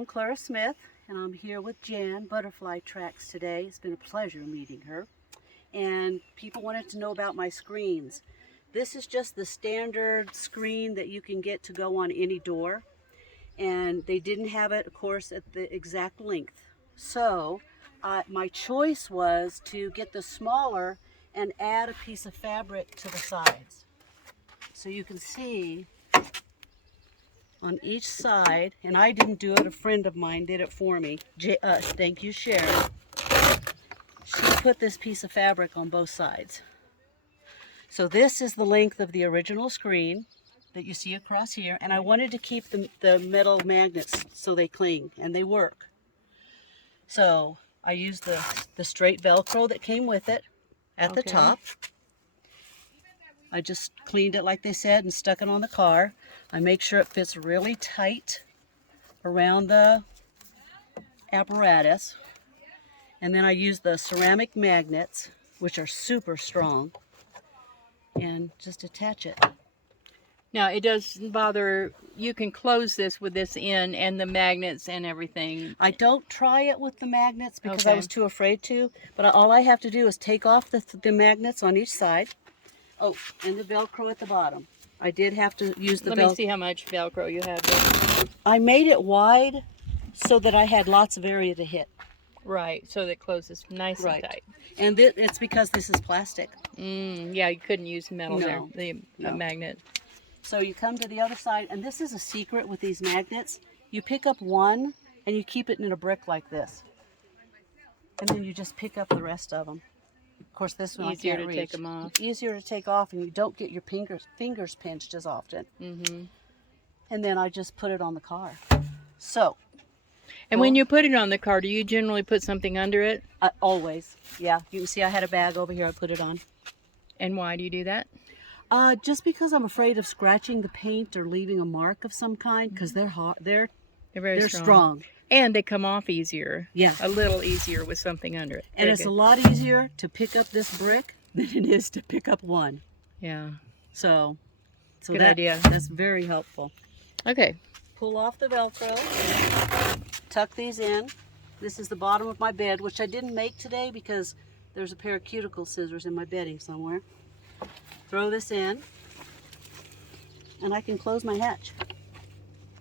I'm Clara Smith, and I'm here with Jan, Butterfly Tracks today. It's been a pleasure meeting her. And people wanted to know about my screens. This is just the standard screen that you can get to go on any door. And they didn't have it, of course, at the exact length. So my choice was to get the smaller and add a piece of fabric to the sides. So you can see on each side, and I didn't do it, a friend of mine did it for me. Thank you, Sharon. She put this piece of fabric on both sides. So this is the length of the original screen that you see across here, and I wanted to keep the metal magnets so they cling, and they work. So I used the straight Velcro that came with it at the top. I just cleaned it like they said and stuck it on the car. I make sure it fits really tight around the apparatus. And then I use the ceramic magnets, which are super strong, and just attach it. Now, it doesn't bother, you can close this with this in and the magnets and everything. I don't try it with the magnets because I was too afraid to, but all I have to do is take off the magnets on each side. Oh, and the Velcro at the bottom. I did have to use the Velcro. Let me see how much Velcro you have there. I made it wide so that I had lots of area to hit. Right, so that closes nice and tight. And it's because this is plastic. Yeah, you couldn't use metal there, the magnet. So you come to the other side, and this is a secret with these magnets. You pick up one, and you keep it in a brick like this. And then you just pick up the rest of them. Of course, this one Easier I can't to reach. take them off. Easier to take off, and you don't get your fingers pinched as often. And then I just put it on the car. So. And when you put it on the car, do you generally put something under it? Always, yeah. You can see I had a bag over here I put it on. And why do you do that? Just because I'm afraid of scratching the paint or leaving a mark of some kind, because they're hard. They're very strong. And they come off easier. Yeah. A little easier with something under it. And it's a lot easier to pick up this brick than it is to pick up one. Yeah. So good idea. That's very helpful. Okay. Pull off the Velcro. Tuck these in. This is the bottom of my bed, which I didn't make today because there's a pair of cuticle scissors in my bedding somewhere. Throw this in, and I can close my hatch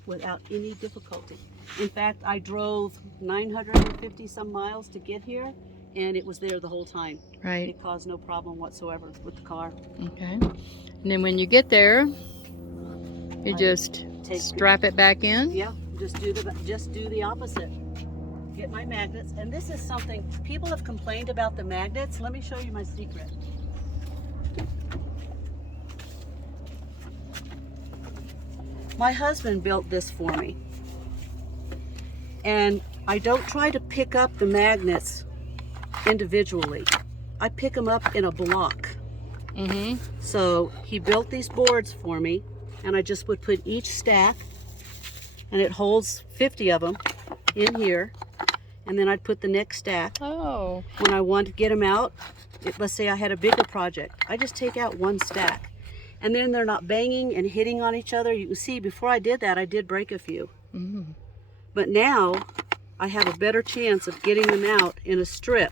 without any difficulty. In fact, I drove 950 some miles to get here, and it was there the whole time. Right. It caused no problem whatsoever with the car. Okay. And then when you get there, you just strap it back in. Yeah, just do the opposite. Get my magnets, and this is something people have complained about the magnets. Let me show you my secret. My husband built this for me, and I don't try to pick up the magnets individually. I pick them up in a block. So he built these boards for me, and I just would put each stack, and it holds 50 of them in here, and then I'd put the next stack. Oh. When I want to get them out, let's say I had a bigger project, I just take out one stack. And then they're not banging and hitting on each other. You can see before I did that, I did break a few. But now I have a better chance of getting them out in a strip.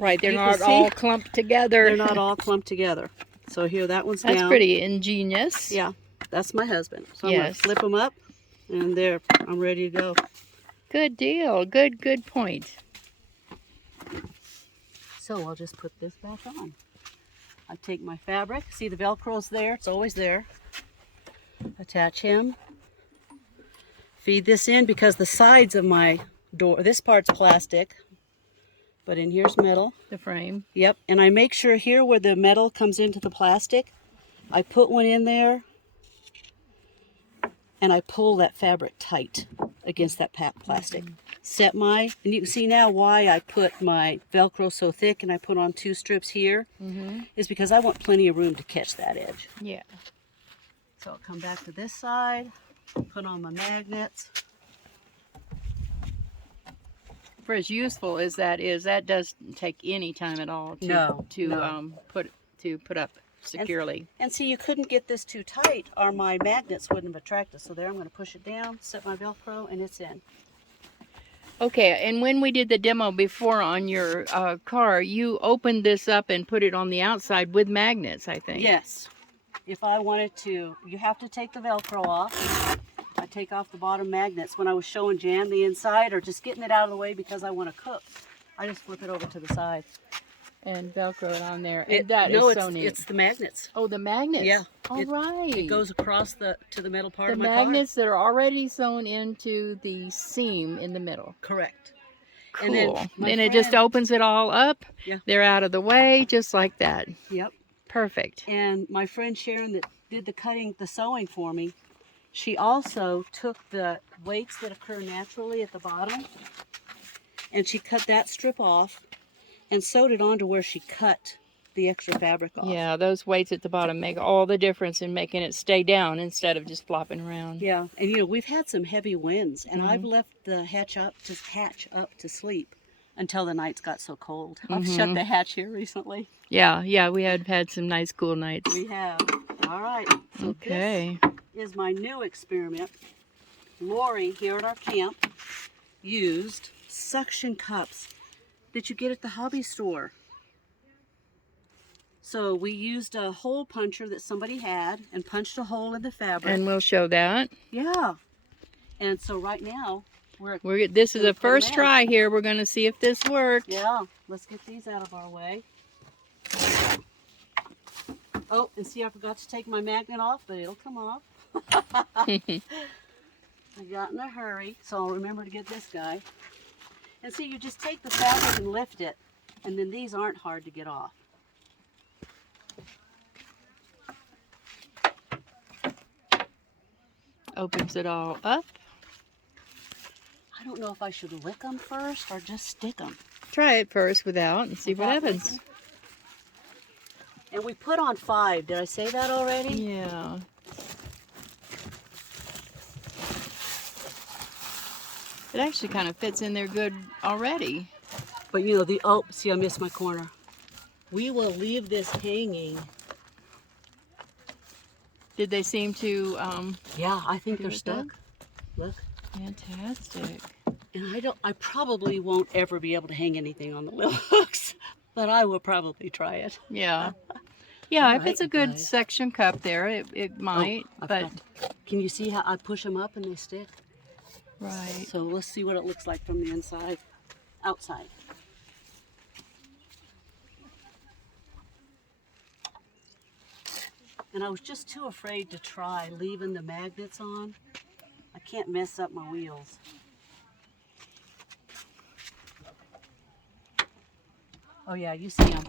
Right, they're not all clumped together. They're not all clumped together. So here, that one's down. That's pretty ingenious. Yeah, that's my husband. So I'm going to flip them up, and there, I'm ready to go. Good deal. Good point. So I'll just put this back on. I take my fabric. See, the Velcro's there. It's always there. Attach him. Feed this in because the sides of my door, this part's plastic, but in here's metal. The frame. Yep, and I make sure here where the metal comes into the plastic, I put one in there, and I pull that fabric tight against that plastic. Set and you can see now why I put my Velcro so thick and I put on 2 strips here, is because I want plenty of room to catch that edge. Yeah. So I'll come back to this side, put on my magnets. For as useful as that is, that doesn't take any time at all to put up. securely. And see, you couldn't get this too tight or my magnets wouldn't have attracted. So there, I'm going to push it down, set my Velcro, and it's in. Okay, and when we did the demo before on your car, you opened this up and put it on the outside with magnets, I think. Yes. If I wanted to, you have to take the Velcro off. I take off the bottom magnets. When I was showing Jan the inside or just getting it out of the way because I want to cook, I just flip it over to the side. And Velcro it on there. And that is so neat. It's the magnets. Oh, the magnets. Yeah. All right. It goes across to the metal part the of my car. magnets that are already sewn into the seam in the middle. Correct. Cool. And And, then it just opens it all up. Yeah. They're out of the way, just like that. Yep. Perfect. And my friend Sharon that did the sewing for me, she also took the weights that occur naturally at the bottom and she cut that strip off and sewed it onto where she cut the extra fabric off. Yeah, those weights at the bottom make all the difference in making it stay down instead of just flopping around. Yeah, and you know, we've had some heavy winds and I've left the hatch up to sleep until the nights got so cold. I've shut the hatch here recently. Yeah, we had some nice cool nights. We have. All right. So Okay. this is my new experiment. Lori here at our camp used suction cups that you get at the hobby store. So we used a hole puncher that somebody had and punched a hole in the fabric. And we'll show that. Yeah. And so right now This is gonna a put 'em first in. try here. We're going to see if this works. Yeah, let's get these out of our way. Oh, and see, I forgot to take my magnet off, but it'll come off. I got in a hurry, so I'll remember to get this guy. And see, you just take the fabric and lift it, and then these aren't hard to get off. Opens it all up. I don't know if I should lick them first or just stick them. Try it first without and see what Without happens. licking. And we put on 5. Did I say that already? Yeah. It actually kind of fits in there good already. But you know, oh, see, I missed my corner. We will leave this hanging. Did they seem to, Yeah, I think they're Good. stuck. Look. fantastic. And I probably won't ever be able to hang anything on the little hooks, but I will probably try it. Yeah. Yeah, All if right, it's a you good guys. section cup there, it might, I but, forgot. Can you see how I push them up and they stick? right. So let's see what it looks like from the inside, outside. And I was just too afraid to try leaving the magnets on. I can't mess up my wheels. Oh yeah, you see them.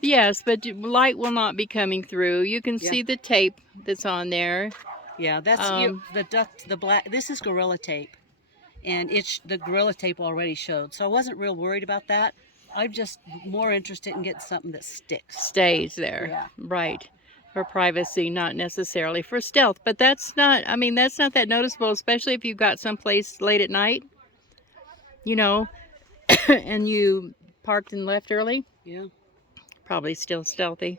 Yes, but light will not be coming through. You can Yeah. see the tape that's on there. Yeah, that's the black. This is Gorilla Tape, and the Gorilla Tape already showed. So I wasn't real worried about that. I'm just more interested in getting something that sticks. Stays there. Yeah. Right. For privacy, not necessarily for stealth. But that's not, I mean, that's not that noticeable, especially if you've got someplace late at night, you know, and you parked and left early. Yeah. Probably still stealthy.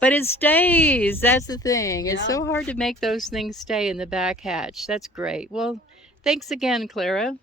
But it stays. That's the thing. It's Yeah. so hard to make those things stay in the back hatch. That's great. Well, thanks again, Clara.